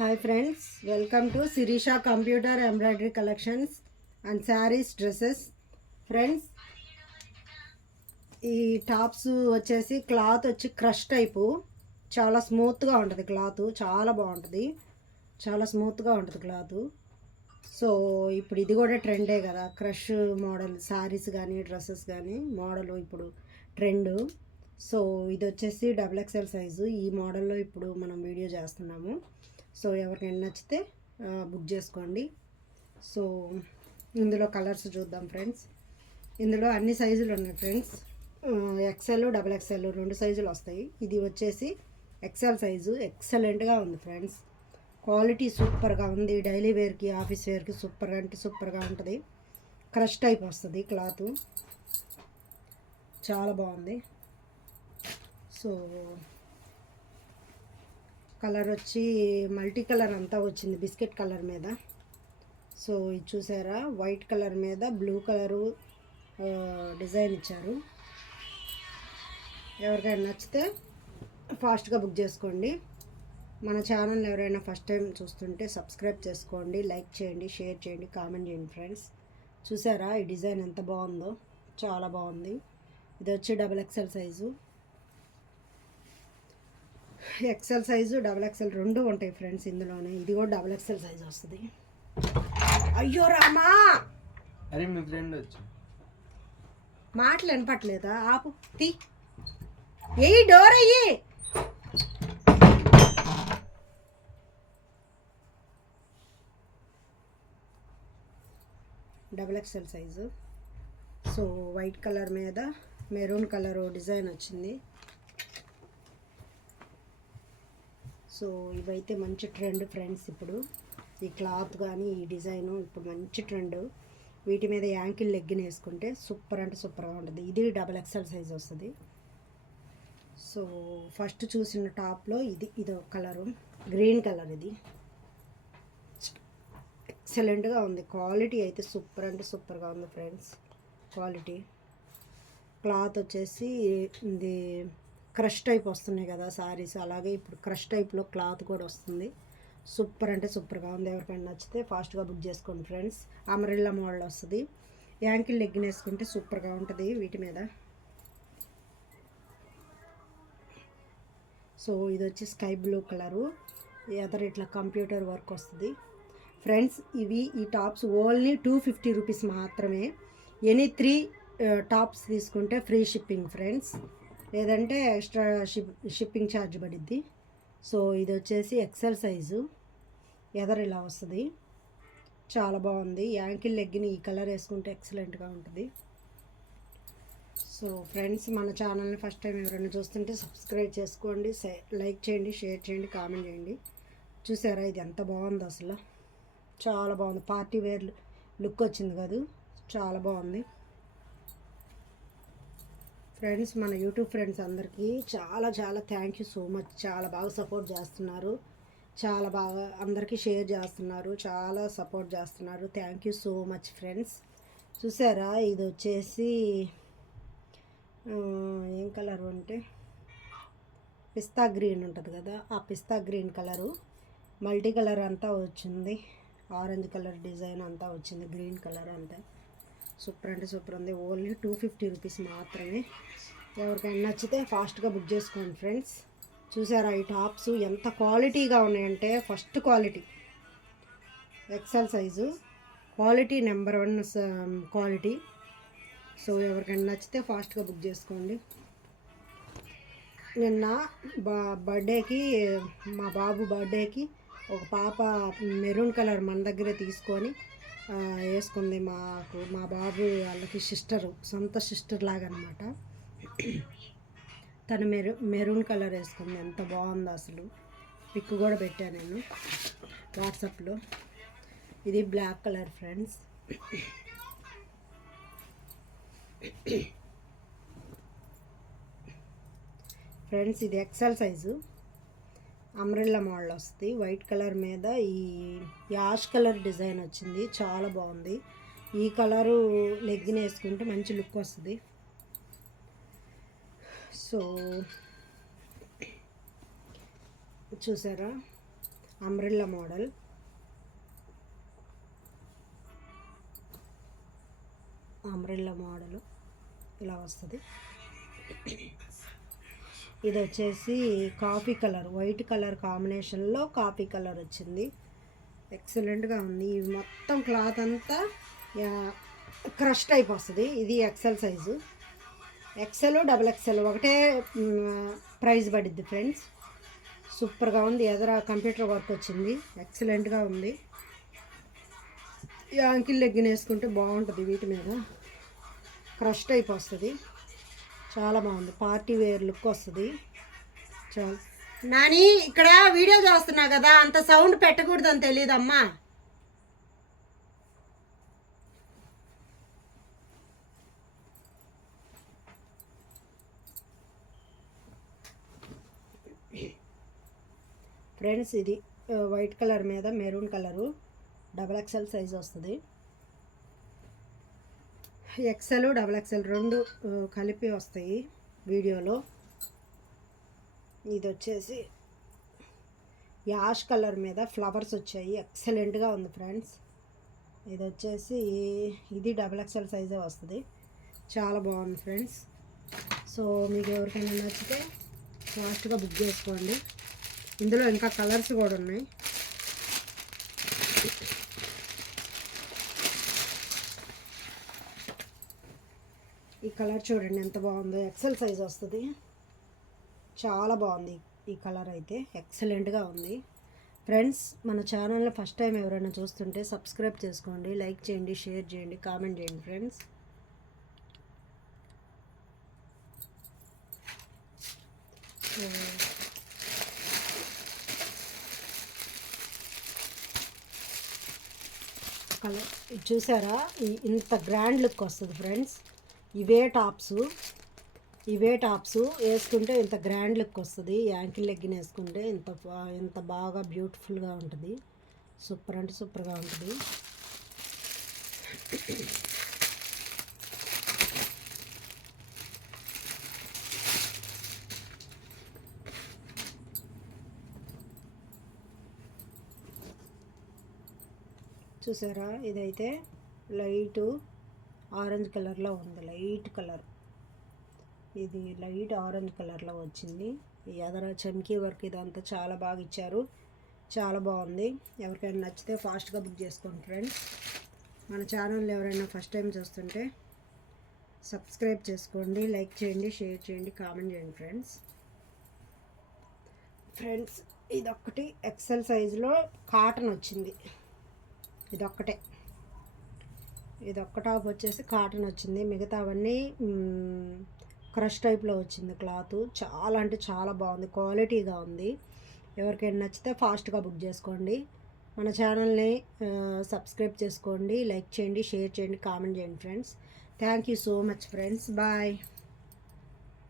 Hi friends welcome to Sirisha computer embroidery collections and sarees dresses friends ఈ tops వచ్చేసి cloth వచ్చి crush type. చాలా స్మూత్గా ఉంటుంది క్లాత్. చాలా బాగుంటుంది. చాలా స్మూత్గా ఉంటుంది క్లాత్. సో ఇప్పుడు ఇది కూడా ట్రెండే కదా. క్రష్ మోడల్ శారీస్ కానీ డ్రెస్సెస్ కానీ మోడల్ ఇప్పుడు ట్రెండ్. సో ఇది వచ్చేసి డబుల్ ఎక్స్ఎల్ సైజు. ఈ మోడల్లో ఇప్పుడు మనం వీడియో చేస్తున్నాము. సో ఎవరికైనా నచ్చితే బుక్ చేసుకోండి. సో ఇందులో కలర్స్ చూద్దాం ఫ్రెండ్స్ ఇందులో అన్ని సైజులు ఉన్నాయి ఫ్రెండ్స్ ఎక్సెల్ డబుల్ ఎక్సెల్ రెండు సైజులు వస్తాయి. ఇది వచ్చేసి ఎక్సెల్ సైజు ఎక్సలెంట్గా ఉంది ఫ్రెండ్స్ క్వాలిటీ సూపర్గా ఉంది. డైలీ వేర్కి ఆఫీస్ వేర్కి సూపర్గా అంటే సూపర్గా ఉంటుంది. క్రష్ టైప్ వస్తుంది క్లాత్ చాలా బాగుంది. సో కలర్ వచ్చి మల్టీ కలర్ అంతా వచ్చింది బిస్కెట్ కలర్ మీద. సో ఇది చూసారా? వైట్ కలర్ మీద బ్లూ కలరు డిజైన్ ఇచ్చారు. ఎవరికైనా నచ్చితే ఫాస్ట్గా బుక్ చేసుకోండి. మన ఛానల్ ఎవరైనా ఫస్ట్ టైం చూస్తుంటే సబ్స్క్రైబ్ చేసుకోండి లైక్ చేయండి షేర్ చేయండి కామెంట్ చేయండి ఫ్రెండ్స్. చూసారా ఈ డిజైన్ ఎంత బాగుందో? చాలా బాగుంది. ఇది వచ్చి double XL size. XL size double XL రెండు ఉంటాయి ఫ్రెండ్స్ ఇందులోనే. ఇది కూడా డబల్ ఎక్సెల్ సైజు వస్తుంది. అయ్యో రామా! అరే మీ ఫ్రెండ్ వచ్చి. మాటలు వినపట్లేదా? ఆపు తీ. ఎయ్యి డోర్ అయ్యి double XL size. So white colour మీద మెరూన్ కలర్ డిజైన్ వచ్చింది. సో ఇవైతే మంచి ట్రెండ్ ఫ్రెండ్స్ ఇప్పుడు. ఈ క్లాత్ కానీ ఈ డిజైను ఇప్పుడు మంచి ట్రెండ్. వీటి మీద యాంకిల్ లెగ్గిన్ వేసుకుంటే సూపర్ అంటే సూపర్గా ఉంటుంది. ఇది డబల్ ఎక్సెల్ సైజ్ వస్తుంది. సో ఫస్ట్ చూసిన టాప్లో ఇది ఇది ఒక కలరు. గ్రీన్ కలర్ ఇది. ఎక్సలెంట్గా ఉంది. క్వాలిటీ అయితే సూపర్ అంటే సూపర్గా ఉంది ఫ్రెండ్స్. క్వాలిటీ. క్లాత్ వచ్చేసి ఇది క్రష్ టైప్ వస్తున్నాయి కదా సారీస్. అలాగే ఇప్పుడు క్రష్ టైప్లో క్లాత్ కూడా వస్తుంది. సూపర్ అంటే సూపర్గా ఉంది. ఎవరికైనా నచ్చితే ఫాస్ట్గా బుక్ చేసుకోండి ఫ్రెండ్స్. అమరిల్లా మోడల్ వస్తుంది. యాంకిల్ లెగ్గిన్ వేసుకుంటే సూపర్గా ఉంటుంది వీటి మీద. సో ఇది వచ్చి స్కై బ్లూ కలరు. ఎదర్ ఇట్లా కంప్యూటర్ వర్క్ వస్తుంది. ఫ్రెండ్స్ ఇవి ఈ tops only two fifty rupees మాత్రమే. ఎనీ త్రీ టాప్స్ తీసుకుంటే ఫ్రీ షిప్పింగ్ ఫ్రెండ్స్. లేదంటే ఎక్స్ట్రా షిప్ షిప్పింగ్ ఛార్జ్ పడిద్ది. సో ఇది వచ్చేసి ఎక్సెల్ సైజు. ఎదర్ ఇలా వస్తుంది. చాలా బాగుంది. యాంకిల్ లెగ్గిని ఈ కలర్ వేసుకుంటే ఎక్సలెంట్గా ఉంటుంది. సో ఫ్రెండ్స్ మన ఛానల్ని ఫస్ట్ టైం ఎవరైనా చూస్తుంటే సబ్స్క్రైబ్ చేసుకోండి. లైక్ చేయండి షేర్ చేయండి కామెంట్ చేయండి. చూసారా? ఇది ఎంత బాగుంది అసలు. చాలా బాగుంది. పార్టీ వేర్ లుక్ వచ్చింది కాదు. చాలా బాగుంది. ఫ్రెండ్స్ మన యూట్యూబ్ ఫ్రెండ్స్ అందరికీ చాలా చాలా థ్యాంక్ యూ సో మచ్ చాలా బాగా సపోర్ట్ చేస్తున్నారు. చాలా బాగా అందరికీ షేర్ చేస్తున్నారు. చాలా సపోర్ట్ చేస్తున్నారు. Thank you so much friends చూసారా? ఇది వచ్చేసి ఏం కలర్ అంటే? పిస్తా గ్రీన్ ఉంటుంది కదా? ఆ pista green colour multi colour అంతా వచ్చింది. ఆరెంజ్ కలర్ డిజైన్ అంతా వచ్చింది. గ్రీన్ కలర్ అంతా. సూపర్ అంటే సూపర్ ఉంది. ఓన్లీ టూ ఫిఫ్టీ రూపీస్ మాత్రమే. ఎవరికైనా నచ్చితే ఫాస్ట్గా బుక్ చేసుకోండి ఫ్రెండ్స్. చూసారా ఈ టాప్స్ ఎంత క్వాలిటీగా ఉన్నాయంటే first quality. XL size. Quality number one quality. So ఎవరికైనా నచ్చితే ఫాస్ట్గా బుక్ చేసుకోండి. నిన్న బా బర్త్డేకి మా బాబు బర్త్డేకి ఒక పాప మెరూన్ కలర్ మన దగ్గరే తీసుకొని వేసుకుంది మాకు మా బాబు వాళ్ళకి సిస్టరు సొంత సిస్టర్ లాగా అనమాట తను మెరూ మెరూన్ కలర్ వేసుకుంది ఎంత బాగుందో అసలు. పిక్ కూడా పెట్టాను నేను వాట్సాప్లో. ఇది బ్లాక్ కలర్ ఫ్రెండ్స్. ఫ్రెండ్స్ ఇది ఎక్సెల్ సైజు. అమ్రెల్లా మోడల్ వస్తుంది. వైట్ కలర్ మీద ఈ యాష్ కలర్ డిజైన్ వచ్చింది. చాలా బాగుంది. ఈ కలరు లెగ్గిన వేసుకుంటే మంచి లుక్ వస్తుంది. సో చూసారా? Umbrella model. Umbrella model. ఇలా వస్తుంది. ఇది వచ్చేసి కాఫీ కలర్ వైట్ కలర్ కాంబినేషన్లో కాఫీ కలర్ వచ్చింది. ఎక్సలెంట్గా ఉంది. ఇవి మొత్తం క్లాత్ అంతా క్రష్ టైప్ వస్తుంది. ఇది XL size. XL double XL ఒకటే ప్రైజ్ పడిద్ది ఫ్రెండ్స్. సూపర్గా ఉంది. ఎదర కంప్యూటర్ వర్క్ వచ్చింది. ఎక్సలెంట్గా ఉంది. యాంకిల్ లెగ్గిన వేసుకుంటే బాగుంటుంది వీటి మీద. క్రష్ టైప్ వస్తుంది. చాలా బాగుంది. పార్టీ వేర్ లుక్ వస్తుంది. చాలా నాని ఇక్కడ వీడియో చేస్తున్నా కదా అంత సౌండ్ పెట్టకూడదని తెలియదమ్మా ఫ్రెండ్స్ ఇది వైట్ కలర్ మీద maroon colour double XL size వస్తుంది. ఎక్సెల్ డబల్ ఎక్సెల్ రెండు కలిపి వస్తాయి వీడియోలో. ఇది వచ్చేసి యాష్ కలర్ మీద ఫ్లవర్స్ వచ్చాయి. ఎక్సలెంట్గా ఉంది ఫ్రెండ్స్. ఇది వచ్చేసి ఇది డబల్ ఎక్సెల్ సైజే వస్తుంది. చాలా బాగుంది ఫ్రెండ్స్. సో మీకు ఎవరికైనా నచ్చితే ఫాస్ట్గా బుక్ చేసుకోండి. ఇందులో ఇంకా కలర్స్ కూడా ఉన్నాయి. ఈ కలర్ చూడండి ఎంత బాగుందో. ఎక్సెల్ సైజ్ వస్తుంది. చాలా బాగుంది ఈ కలర్ అయితే. ఎక్సలెంట్గా ఉంది. ఫ్రెండ్స్ మన ఛానల్ని ఫస్ట్ టైం ఎవరైనా చూస్తుంటే సబ్స్క్రైబ్ చేసుకోండి లైక్ చేయండి షేర్ చేయండి కామెంట్ చేయండి ఫ్రెండ్స్ కలర్ చూసారా? ఇంత గ్రాండ్ లుక్ వస్తుంది ఫ్రెండ్స్ ఇవే టాప్స్ ఇవే టాప్స్ వేసుకుంటే ఇంత గ్రాండ్ లుక్ వస్తుంది. యాంకిల్ లెగ్గిన్ వేసుకుంటే ఇంత ఇంత బాగా బ్యూటిఫుల్గా ఉంటుంది. సూపర్ అంటే సూపర్గా ఉంటుంది. చూసారా? ఇదైతే లైటు ఆరెంజ్ కలర్లో ఉంది లైట్ కలర్. ఇది లైట్ ఆరెంజ్ కలర్లో వచ్చింది. ఈ ఎదర చమ్కీ వర్క్ ఇదంతా చాలా బాగా ఇచ్చారు. చాలా బాగుంది. ఎవరికైనా నచ్చితే ఫాస్ట్గా బుక్ చేసుకోండి ఫ్రెండ్స్. మన ఛానల్ ఎవరైనా ఫస్ట్ టైం చూస్తుంటే సబ్స్క్రైబ్ చేసుకోండి లైక్ చేయండి షేర్ చేయండి కామెంట్ చేయండి ఫ్రెండ్స్. ఫ్రెండ్స్ ఇదొక్కటి ఎక్సెల్ సైజులో కాటన్ వచ్చింది. ఇదొక్కటే. ఇది ఒక్క టాప్ వచ్చేసి కాటన్ వచ్చింది. మిగతా అవన్నీ క్రష్ టైప్లో వచ్చింది క్లాత్. చాలా అంటే చాలా బాగుంది. క్వాలిటీగా ఉంది. ఎవరికైనా నచ్చితే ఫాస్ట్గా బుక్ చేసుకోండి. మన ఛానల్ని సబ్స్క్రైబ్ చేసుకోండి లైక్ చేయండి షేర్ చేయండి కామెంట్ చేయండి friends. Thank you so much friends. Bye.